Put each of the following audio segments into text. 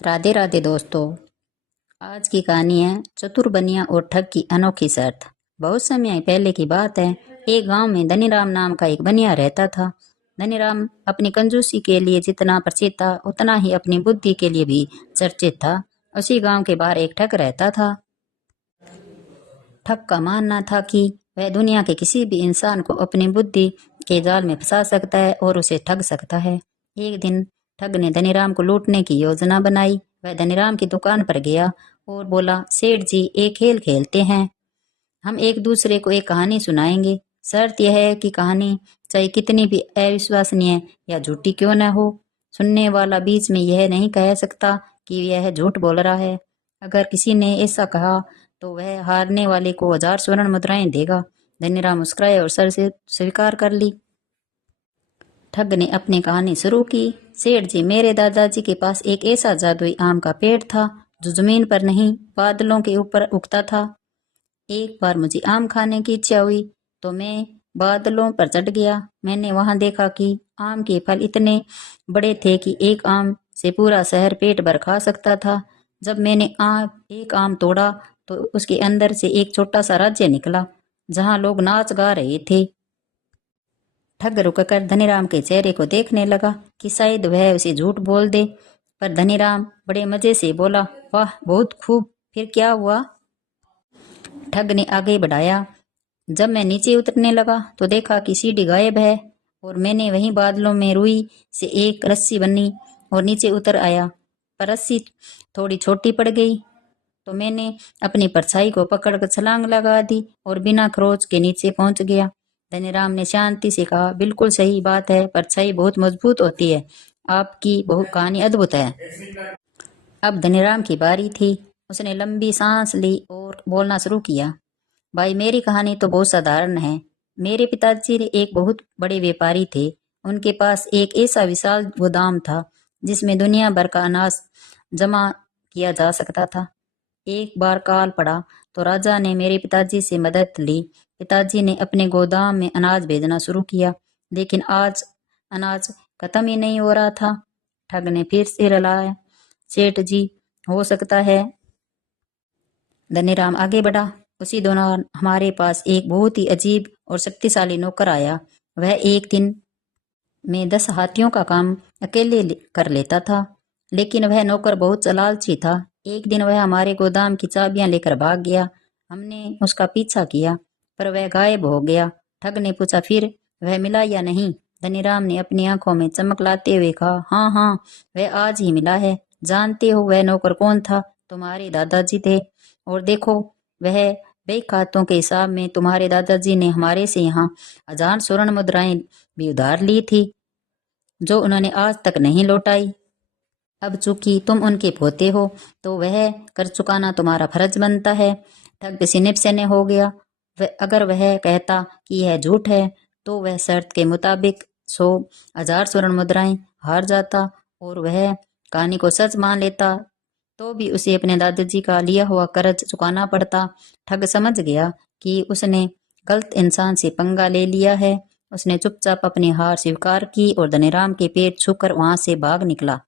राधे राधे दोस्तों। आज की कहानी है चतुर बनिया और ठग की अनोखी शर्त। बहुत समय पहले की बात है। एक गांव में धनीराम नाम का एक बनिया रहता था। धनीराम अपनी कंजूसी के लिए जितना प्रसिद्ध था उतना ही अपनी बुद्धि के लिए भी चर्चित था। उसी गांव के बाहर एक ठग रहता था। ठग का मानना था कि वह दुनिया के किसी भी इंसान को अपनी बुद्धि के जाल में फंसा सकता है और उसे ठग सकता है। एक दिन ठग ने धनीराम को लूटने की योजना बनाई। वह धनीराम की दुकान पर गया और बोला, सेठ जी, एक खेल खेलते हैं। हम एक दूसरे को एक कहानी सुनाएंगे। शर्त यह है कि कहानी चाहे कितनी भी अविश्वसनीय या झूठी क्यों न हो, सुनने वाला बीच में यह नहीं कह सकता कि यह झूठ बोल रहा है। अगर किसी ने ऐसा कहा तो वह हारने वाले को 1000 स्वर्ण मुद्राएं देगा। धनीराम मुस्कुराए और सर से स्वीकार कर ली। ठग ने अपनी कहानी शुरू की। सेठ जी, मेरे दादाजी के पास एक ऐसा जादुई आम का पेड़ था जो जमीन पर नहीं बादलों के ऊपर उगता था। एक बार मुझे आम खाने की इच्छा हुई तो मैं बादलों पर चढ़ गया। मैंने वहां देखा कि आम के फल इतने बड़े थे कि एक आम से पूरा शहर पेट भर खा सकता था। जब मैंने एक आम तोड़ा तो उसके अंदर से एक छोटा सा राज्य निकला जहां लोग नाच गा रहे थे। ठग रुककर धनीराम के चेहरे को देखने लगा कि शायद वह उसे झूठ बोल दे, पर धनीराम बड़े मजे से बोला, वाह, बहुत खूब, फिर क्या हुआ? ठग ने आगे बढ़ाया। जब मैं नीचे उतरने लगा तो देखा कि सीढ़ी गायब है और मैंने वहीं बादलों में रुई से एक रस्सी बनी और नीचे उतर आया, पर रस्सी थोड़ी छोटी पड़ गई तो मैंने अपनी परछाई को पकड़कर छलांग लगा दी और बिना खरोच के नीचे पहुंच गया। धनीराम ने शांति से कहा, बिल्कुल सही बात है, परछाई बहुत मजबूत होती है। आपकी बहुत कहानी अद्भुत है। अब धनीराम की बारी थी। उसने लंबी सांस ली और बोलना शुरू किया। भाई, मेरी कहानी तो बहुत साधारण है। मेरे पिताजी एक बहुत बड़े व्यापारी थे। उनके पास एक ऐसा विशाल गोदाम था जिसमें दुनिया भर का अनाज जमा किया जा सकता था। एक बार काल पड़ा तो राजा ने मेरे पिताजी से मदद ली। पिताजी ने अपने गोदाम में अनाज भेजना शुरू किया, लेकिन आज अनाज खत्म ही नहीं हो रहा था। ठग ने फिर से रलाया, सेठ जी, हो सकता है। धनीराम आगे बढ़ा। उसी दौरान हमारे पास एक बहुत ही अजीब और शक्तिशाली नौकर आया। वह एक दिन में 10 हाथियों का काम अकेले कर लेता था, लेकिन वह नौकर बहुत लालची था। एक दिन वह हमारे गोदाम की चाबियां लेकर भाग गया। हमने उसका पीछा किया पर वह गायब हो गया। ठग ने पूछा, फिर वह मिला या नहीं? धनीराम ने अपनी आंखों में चमक लाते हुए कहा, हाँ हाँ, वह आज ही मिला है। जानते हो वह नौकर कौन था? तुम्हारे दादाजी थे। और देखो, वह बैंक खातों के हिसाब में तुम्हारे दादाजी ने हमारे से यहाँ 1000 स्वर्ण मुद्राएं भी उधार ली थी जो उन्होंने आज तक नहीं लौटाई। अब चूंकि तुम उनके पोते हो तो वह कर चुकाना तुम्हारा फर्ज बनता है। ठग सिनिप से हो गया। अगर वह कहता कि यह झूठ है तो वह शर्त के मुताबिक 100,000 स्वर्ण मुद्राएं हार जाता और वह कहानी को सच मान लेता तो भी उसे अपने दादाजी का लिया हुआ कर्ज चुकाना पड़ता। ठग समझ गया कि उसने गलत इंसान से पंगा ले लिया है। उसने चुपचाप अपनी हार स्वीकार की और धनीराम के पैर छूकर वहां से भाग निकला।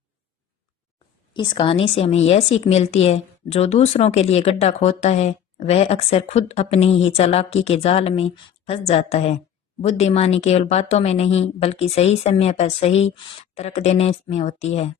इस कहानी से हमें यह सीख मिलती है, जो दूसरों के लिए गड्ढा खोदता है वह अक्सर खुद अपनी ही चालाकी के जाल में फंस जाता है। बुद्धिमानी केवल बातों में नहीं बल्कि सही समय पर सही तर्क देने में होती है।